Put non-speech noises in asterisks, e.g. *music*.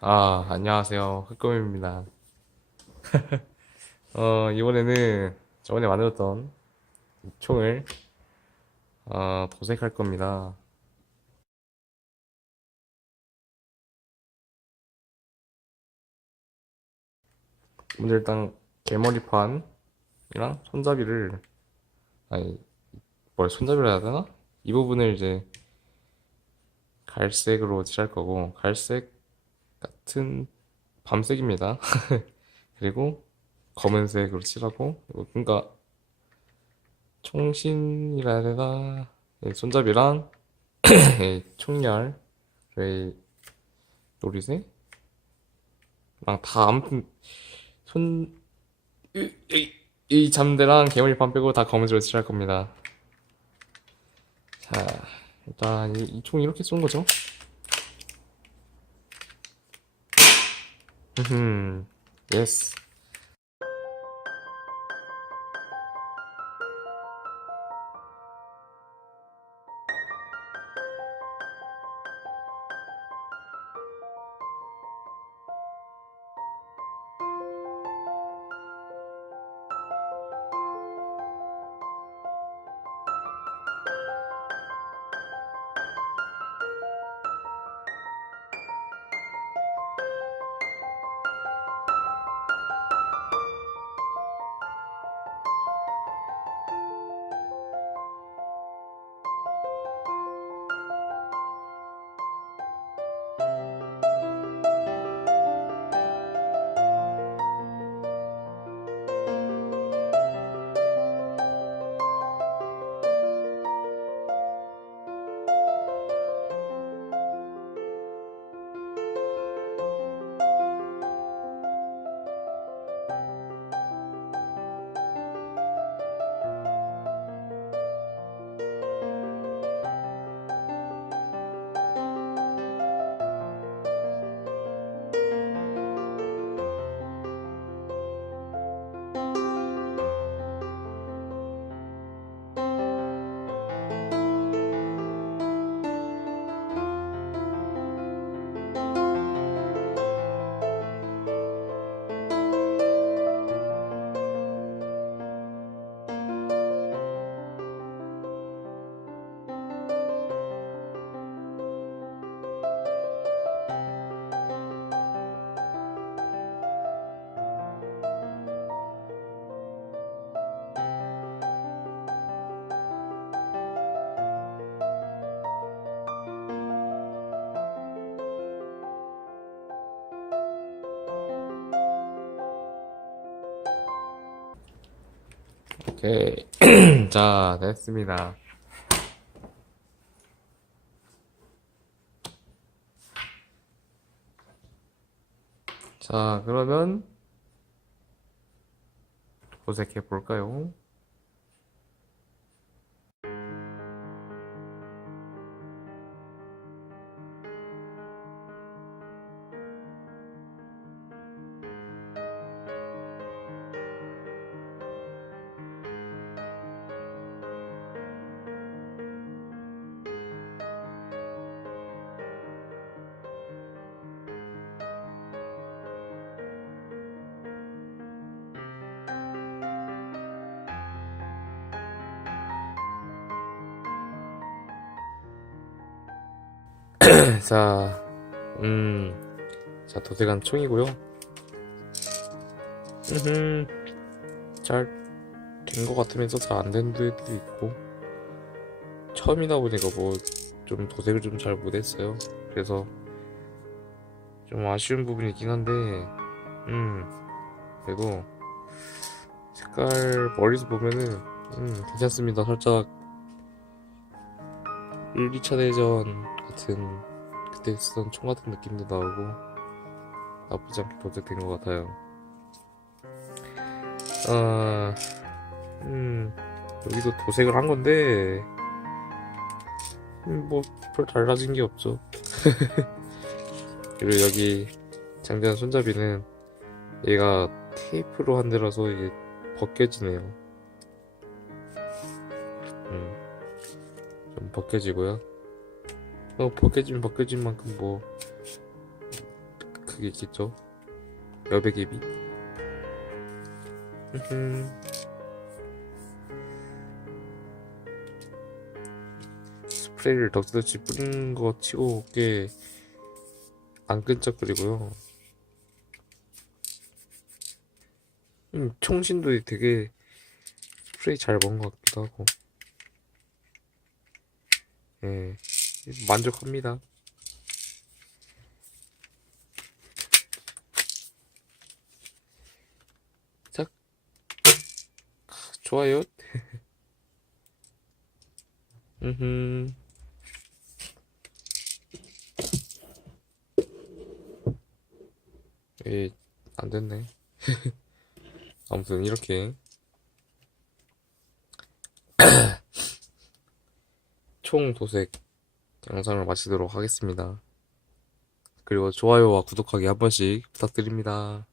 아, 안녕하세요. 흑검입니다. *laughs* 어, 이번에는 저번에 만들었던 이 총을 어, 도색할 겁니다. 먼저 일단 개머리판이랑 손잡이를 아니 뭘 손잡이라 해야 되나? 이 부분을 이제 갈색으로 칠할 거고 갈색 같은 밤색입니다. *laughs* 그리고 검은색으로 칠하고 그러니까 총신이라 해야 되나 예, 손잡이랑 *clears throat* 예, 총열 저희 노리쇠랑 다 아무튼 손 이, 이, 이 잠대랑 개머리판 빼고 다 검은색으로 칠할 겁니다. 자 일단 이, 이총 이렇게 쏜 거죠? 음, 예스. 오케이. *clears throat* 자, 됐습니다. 자, 그러면 도색해 볼까요? 자, 음, 자, 도색한 총이고요. 음, 잘된 것 같으면서 잘 안 된 데도 있고, 처음이다 보니까 뭐, 좀 도색을 좀 잘 못했어요. 그래서, 좀 아쉬운 부분이 있긴 한데, 음, 그래도, 색깔 멀리서 보면은, 음, 괜찮습니다. 살짝, 1, 2차 대전 같은 그때 쓰던 총 같은 느낌도 나오고 나쁘지 않게 도색된 것 같아요. 아, 음, 여기도 도색을 한 건데, 음, 뭐, 별 달라진 게 없죠. *laughs* 그리고 여기 장전 손잡이는 얘가 테이프로 한 데라서 이게 벗겨지네요. 음, 좀 벗겨지고요. 어, 벗겨지면 벗겨진 만큼 뭐, 그게 있겠죠. 여백개비. 스프레이를 덕지덕지 뿌린 거 치고 꽤 안 끈적거리고요. 음, 총신도 되게 스프레이 잘 먹은 것 같기도 하고. 예, 만족합니다. 자, 좋아요. *laughs* 음, 예, 안 됐네. *laughs* 아무튼 이렇게 *clears throat* 총 도색 영상을 마치도록 하겠습니다. 그리고 좋아요와 구독하기 한 번씩 부탁드립니다.